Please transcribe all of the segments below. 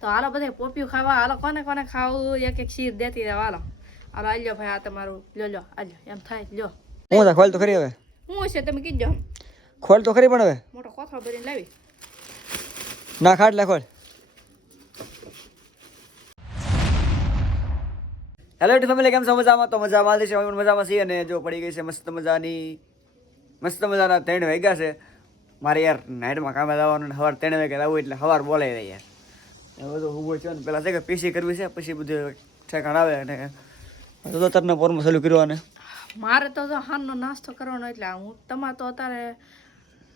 તો હાલો બધા પોપિયું ખાવા હાલો કોને કોને ખાવું એક એક શીર દેતી રહે હાલો હાલો આલ્યો ભાઈ આ તમારું લ્યો આલ્યો એમ થાય લ્યો હું તા ખોલ તો ખરી હવે હું છે તમે કીજો ખોલ તો ખરી પણ હવે મોટો કોથળો ભરીને લાવી ના ખાટ લે ખોલ હેલો ટુ ફેમિલી કેમ છો મજામાં તો મજામાં છે અમે મજામાં છીએ અને જો પડી ગઈ છે મસ્ત મજાના 3 વાગ્યા છે મારે યાર નાઇટમાં કામે જવાનું સવાર 3 વાગે આવું એટલે સવાર બોલાઈ રહી યાર એ બધું ઊભો છે ને પેલા છે કે પીસી કરવી છે પછી બધું ઠેકાણ આવે અને તો તરને પોરમાં ચાલુ કર્યો અને મારે તો હાનનો નાસ્તો કરવાનો એટલે હું તમારે તો અત્યારે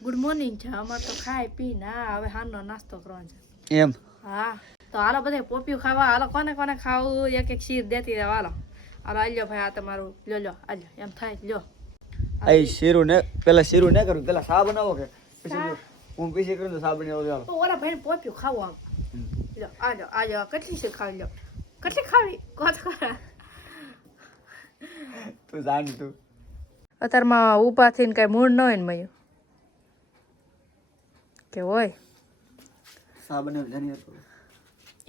ગુડ મોર્નિંગ છે અમારે તો ખાઈ પી ના હવે હાનનો નાસ્તો કરવાનો છે એમ હા તો હાલો બધા પોપિયું ખાવા હાલો કોને કોને ખાવું એક એક શીર દેતી રહે હાલો હાલો આલ્યો ભાઈ આ તમારું લ્યો આલ્યો એમ થાય લ્યો આ શીરું ને પેલા શીરું ને કરું પેલા સા બનાવો કે પછી હું પીસી કરું તો સા બનાવો ચાલો તો ઓલા ભાઈને પોપિયું ખાવું આમ લ્યો આજો કેટલી છે ખાવી લ્યો કેટલી ખાવી કોત ખરા તું જાણ તું અત્યારમાં ઊભા થઈને કઈ મૂડ ન હોય ને મયું કે હોય સા બનાવી જાણી હતું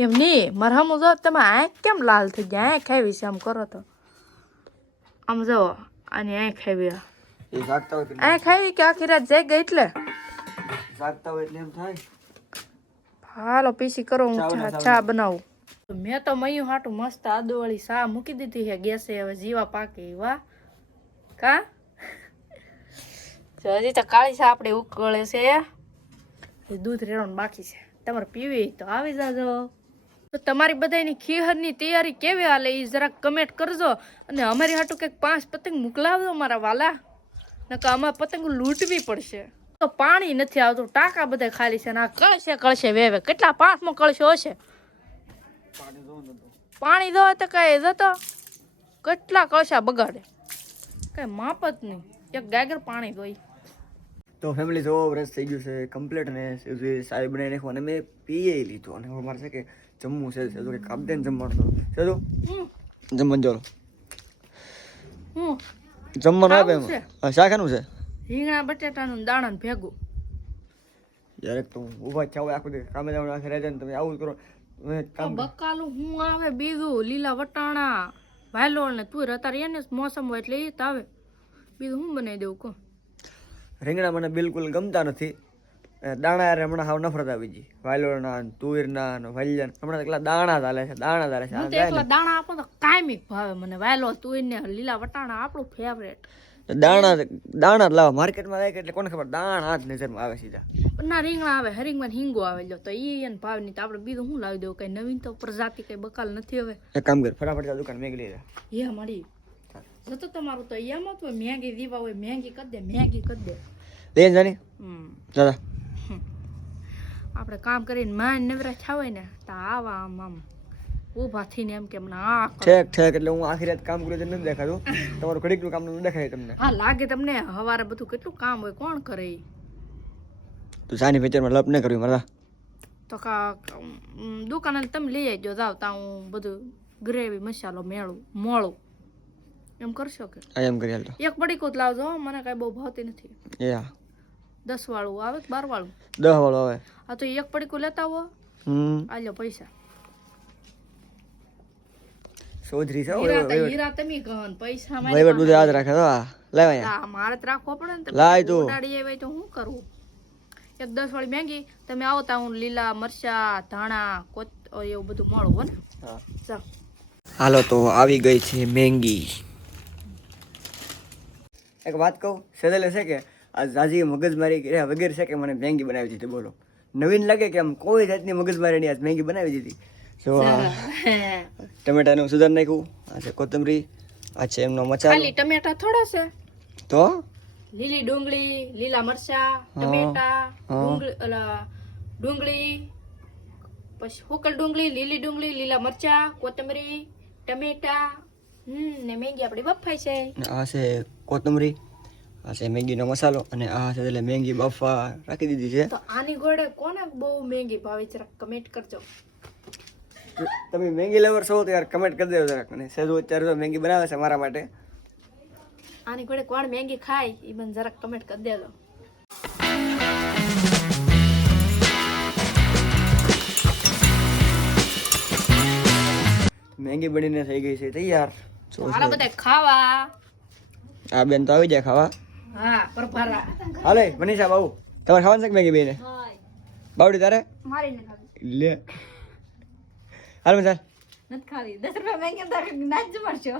એમ નહીં મારે હમું જો તમે આંખ કેમ લાલ થઈ ગયા આંખ ખાવી છે આમ કરો તો આમ જો આની આંખ ખાવી એ જાગતા હોય આંખ ખાવી કે આખી રાત જાગ ગઈ એટલે જાગતા હોય એટલે એમ થાય હાલો પીસી કરો હું ચા બનાવું મેં તો મયું હાટું મસ્ત આદુવાળી ચા મૂકી દીધી છે ગેસે હવે જીવા પાકે વાહ કા હજી તો કાળી ચા આપણે ઉકળે છે દૂધ રેડવાનું બાકી છે તમારે પીવી તો આવી જાજો તો તમારી બધાની ખીહરની તૈયારી કેવી હાલે એ જરાક કમેન્ટ કરજો અને અમારી હાટું કંઈક 5 પતંગ મોકલાવજો મારા વાલા નકર અમારે પતંગ લૂંટવી પડશે તો પાણી નથી આવતું ટાંકા બધા ખાલી છે ને આ કળશે વેવે કેટલા 5મો કળશો હશે પાણી દો તો કઈ જતો કેટલા કળશા બગાડે કઈ માપ જ નહીં એક ગાગર પાણી દોઈ તો ફેમિલી જો બ્રશ થઈ ગયું છે કમ્પ્લીટ ને સારી બનાવી નાખું અને મેં પીએ લીધું અને હવે મારે છે કે જમવું છે તો કે કાપ દે ને જમવાનું છે તો જમવાનું ચાલો જમવાનું આપે એમાં શાખાનું છે રીંગણા બટેટાનું દાણા ભેગું યાર તો ઊભા થયા હોય આખું કામે જવાનું આખે રહે ને તમે આવું કરો બકાલું હું આવે બીજું લીલા વટાણા વાયલોળ ને તું અત્યારે એને મોસમ હોય એટલે એ જ આવે બીજું હું બનાવી દઉં કહો રીંગણા મને બિલકુલ ગમતા નથી દાણા યાર હમણાં હાવ નફરત આવી ગઈ વાયલોળના તુવેરના વાલ્યા હમણાં એકલા દાણા ચાલે છે એકલા દાણા આપો તો કાયમિક ભાવે મને વાયલો તુવેર ને લીલા વટાણા આપણું ફેવરેટ દાણા લાવો માર્કેટમાં જાય એટલે કોને ખબર દાણા જ નજરમાં આવે સીધા ના રીંગણા આવે હરીંગમાં હિંગો આવે જો તો એને ભાવ નહીં તો આપણે બીજું શું લાવી દેવું કઈ નવીન તો પ્રજાતિ કઈ બકાલ નથી હવે એક કામ કર ફટાફટ દુકાન મેં લઈ એ મળી જતો તમારું તો એમાં તો મેગી દીવા હોય મેગી કરી દે મેગી કરી દે લઈ જાની દાદા આપણે કામ કરીને માન નવરા થાય ને તો આવા આમ આમ ઊભા થઈને એમ કેમ ના ઠેક એટલે હું આખી રાત કામ કર્યું નથી દેખાતું તમારું ઘડીકનું કામ નથી દેખાય તમને હા લાગે તમને હવારે બધું કેટલું કામ હોય કોણ કરે તું સાની પિક્ચરમાં લપ ન કર્યું મારા તો દુકાને તમે લઈ આવજો જાવ તા હું બધું ગ્રેવી મસાલો મોળું એમ કરશો કે એમ કરી હાલ એક પડીકો જ લાવજો મને કઈ બહુ ભાવતી નથી એ 10 વાળું આવે 12 વાળું 10 વાળું આવે હા તો એક પડીકો લેતા હો આલ્યો પૈસા સોજરી છે હીરા તમે કહો પૈસા વહીવટ બધું યાદ રાખે તો લેવાય મારે તો રાખવો પડે ને લાય તું ઉડાડી આવે તો શું કરવું એક 10 વાળી મેંગી તમે આવતા હું લીલા મરચા ધાણા એવું બધું મળું હો ને ચાલ હાલો તો આવી ગઈ છે મેંગી એક વાત કહું સેદલે છે કે આ જાજી મગજમારી કર્યા વગેરે છે કે મને મેંગી બનાવી દીધી બોલો નવીન લાગે કે આમ કોઈ જાતની મગજમારી નહીં આજ મેંગી બનાવી દીધી જો ટમેટાનું સુધાર નાખ્યું આ છે કોથમરી આ છે એમનો મસાલો ખાલી ટમેટા થોડા છે તો લીલી ડુંગળી લીલા મરચા ટમેટા ડુંગળી પછી હુકલ ડુંગળી લીલી ડુંગળી લીલા મરચા કોથમરી ટમેટા ને મેંગી આપણી બફાઈ છે આ છે કોથમરી આ છે મેંગીનો મસાલો અને આ છે એટલે મેંગી બફા રાખી દીધી છે તો આની ગોળે કોને બહુ મેંગી ભાવે જરા કમેન્ટ કરજો તમે મેંગી લવર છો તો યાર કમેન્ટ કરી દેજો જરાક અને સેજો અત્યારે તો મેંગી બનાવે છે મારા માટે આની ગોળે કોણ મેંગી ખાય એ મને જરાક કમેન્ટ કરી દેજો મેગી બનીને થઈ ગઈ છે તૈયાર. હાલો બધા ખાવા. આ બેન તો આવી જાય ખાવા. હા પરભારા. હાલે મનીષા બાબુ તમારે ખાવાનું છે કે મેગી બેને? બાવડી તારે મારી ને ખાવી. લે હાલ મચાલ નથી ખાવી. 10 રૂપિયા મેગી તારે નાચ મારશો.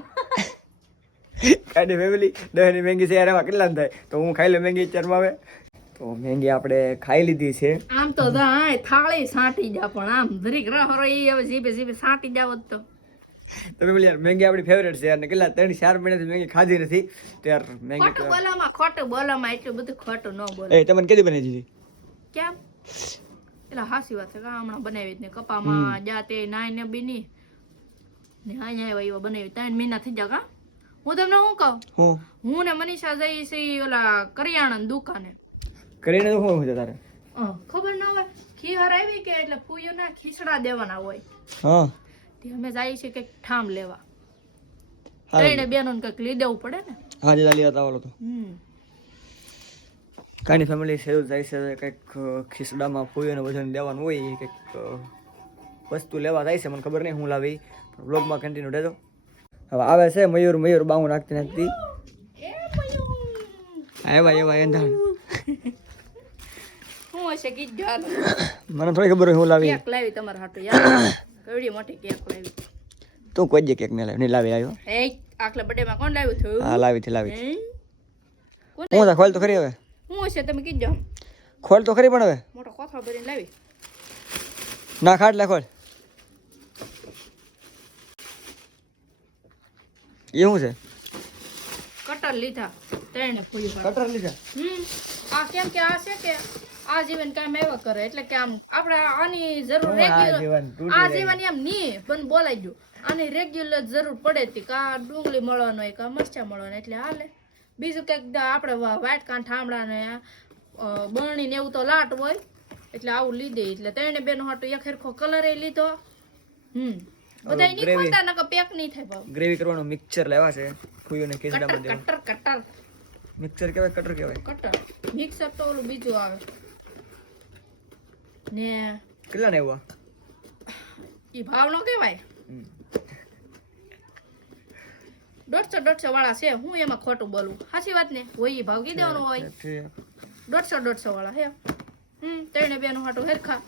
કાંઈ ફેમિલી 10 ની મેગી છે યાર, એમાં કેટલા થાય તો હું ખાઈ લે મેગી ચારમાં આવે. તો મેગી આપણે ખાઈ લીધી છે. આમ તો થાળી સાંટી જા પણ આમ જરીક રહો એ હવે જીભે સાંટી જાવ તો ફેમિલી યાર મેગી આપણી ફેવરેટ છે યાર, ને કેટલા 3-4 મહિનાથી મેગી ખાધી નથી તો યાર મેગી ખોટું બોલામાં એટલું બધું ખોટું ન બોલે. એ તમને કેદી બનાવી દીધી? કેમ એટલે હાસી વાત છે કે હમણાં બનાવી ને કપામાં જાતે નાઈને બીની ને અહીંયા આવ્યા બનાવી 3 મહિના થઈ જા. કા હું તમને શું કહું, હું ને મનીષા જઈ છીએ ઓલા કરિયાણાની દુકાને. કરીને શું હોય તારે? ખબર ના હોય ખીહર આવી કે એટલે ફૂયું ના ખીચડા દેવાના હોય. હા તે અમે જઈએ છીએ કંઈક ઠામ લેવા. ત્રણે બેનો કંઈક લઈ દેવું પડે ને. હા જે લાલી હતા ઓલો તો કાની ફેમિલી સેવ જાય છે કંઈક ખીચડામાં ફૂયોને બધાને દેવાનું હોય એ કંઈક વસ્તુ લેવા જાય છે, મને ખબર નહીં હું લાવી, વ્લોગમાં કન્ટિન્યુ રહેજો. હવે આવે છે મયુર બાવું નાખતી નાખતી એવા એંધાણ હું હશે ગીત મને થોડી ખબર હોય હું લાવી. કેક લાવી તમારા હાટુ યાર, કેવડી મોટી કેક લાવી. તું કોઈ જે કેક ને લાવી નહીં લાવી આવ્યો? એ આખલા બર્થડે માં કોણ લાવ્યું થયું? હા લાવી હું ખોલ તો ખરી હવે. હું હશે તમે કીજો. ખોલ તો ખરી પણ હવે મોટો કોથળો ભરીને લાવી. ના ખાટ લે ખોલ. એ શું છે? કટર લીધા ત્રણે ફૂયું. કટર લીધા? આ કેમ કે આ છે કે આ જીવન કામ એવા કરે એટલે કે આમ આપણે આની જરૂર રેગ્યુલર આ જીવન એમ નહીં પણ બોલાઈ ગયું આની રેગ્યુલર જરૂર પડે તી કા ડુંગળી મળવાનો હોય કા મરચા મળવાનો એટલે હાલે. બીજું કંઈક આપણે વાટકા ઠામડા ને બરણી ને એવું તો લાટ હોય એટલે આવું લીધે એટલે ત્રણે બેનો હાટુ એક હરખો કલર એ લીધો. બધા નહીં ખોલતા નકર પેક નહીં થાય ભાવ. ગ્રેવી કરવાનું મિક્સર લેવા છે ફૂયોને ખીચડામાં દેવા. કટર મિક્સર કહેવાય કટર કહેવાય? કટર મિક્સર તો ઓલું બીજું આવે ને. કેટલા ને એવા ઈ ભાવ નો કહેવાય. 150 વાળા છે, હું એમાં ખોટું બોલું? સાચી વાત ને હોય ઈ ભાવ કી દેવાનો હોય. 150 વાળા હે. ત્રણે બેનો હાટો હેરખા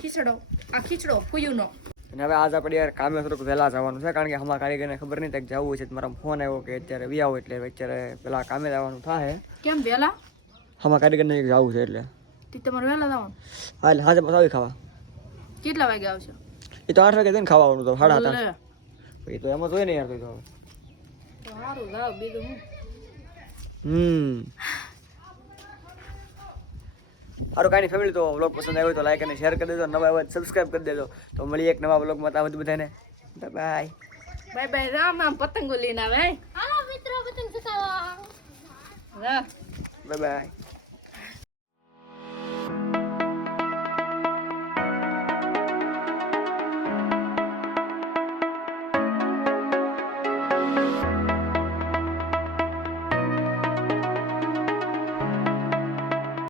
ખીચડો. આ ખીચડો ફૂયુનો. અને હવે આજ આપણે યાર કામે થોડુંક વહેલા જવાનું છે કારણ કે અમારા કારીગરને ખબર નહીં કે જવું છે. મારા ફોન આવ્યો કે અત્યારે વી આવો એટલે અત્યારે પેલા કામે જવાનું થાય. કેમ વહેલા? અમારા કારીગરને જવું છે એટલે તમારે વહેલા જવાનું? હા એટલે હાજર પછી આવી ખાવા. કેટલા વાગે આવશો? એ તો 8 વાગે થઈને ખાવાનું તો 8:30. એ તો એમાં જોઈએ ને યાર. તો સારું જાવ બીજું હું. સારું કાંઈ નહીં ફેમિલી, તો વ્લોગ પસંદ આવ્યો તો લાઈક અને શેર કરી દેજો, નવા આવ્યા સબસ્ક્રાઈબ કરી દેજો. તો મળીએ એક નવા વ્લોગમાં. ત્યાં બધાને બાય બાય. રામ આમ પતંગો લઈને આવે. હાલો મિત્રો પતંગ ચગાવવા. બાય.